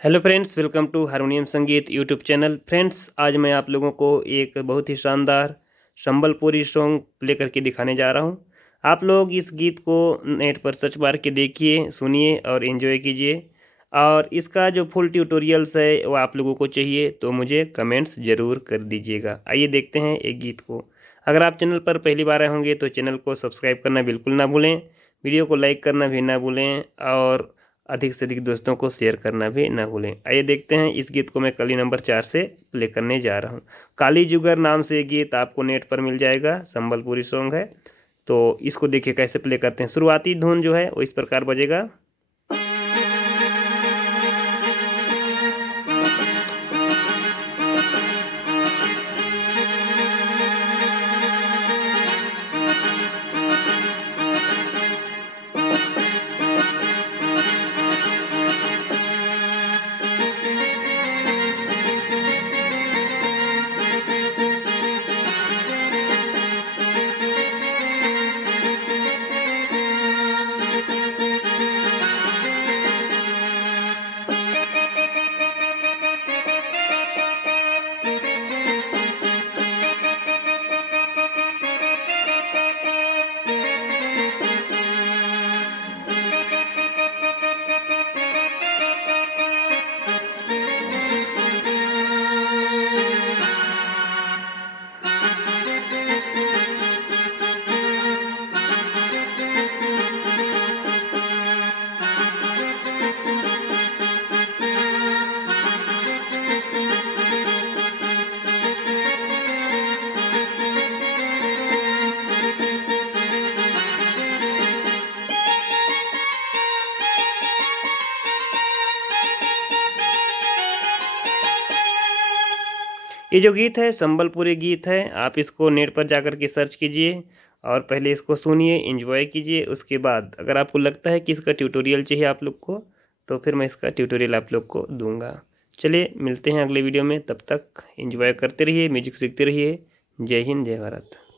Hello friends, welcome to harmonium संगीत YouTube channel. Friends, आज मैं आप लोगों को एक बहुत ही शानदार संबलपुरी सॉन्ग प्ले करके दिखाने जा रहा हूं। आप लोग इस गीत को नेट पर सर्च मार के देखिए, सुनिए और एंजॉय कीजिए। और इसका जो फुल ट्यूटोरियल्स है वो आप लोगों को चाहिए तो मुझे कमेंट्स ज़रूर कर दीजिएगा। आइए देखते हैं एक गीत को। अगर आप चैनल पर पहली बार आए होंगे तो चैनल को सब्सक्राइब करना बिल्कुल ना भूलें, वीडियो को लाइक करना भी ना भूलें और अधिक से अधिक दोस्तों को शेयर करना भी ना भूलें। आइए देखते हैं इस गीत को मैं कली नंबर 4 से प्ले करने जा रहा हूँ। काली जुगर नाम से ये गीत आपको नेट पर मिल जाएगा, संबलपुरी सॉन्ग है। तो इसको देखिए कैसे प्ले करते हैं। शुरुआती धुन जो है वो इस प्रकार बजेगा। ये जो गीत है संबलपुरी गीत है। आप इसको नेट पर जाकर के सर्च कीजिए और पहले इसको सुनिए, एंजॉय कीजिए। उसके बाद अगर आपको लगता है कि इसका ट्यूटोरियल चाहिए आप लोग को तो फिर मैं इसका ट्यूटोरियल आप लोग को दूंगा। चलिए मिलते हैं अगले वीडियो में, तब तक एंजॉय करते रहिए, म्यूजिक सीखते रहिए। जय हिंद, जय भारत।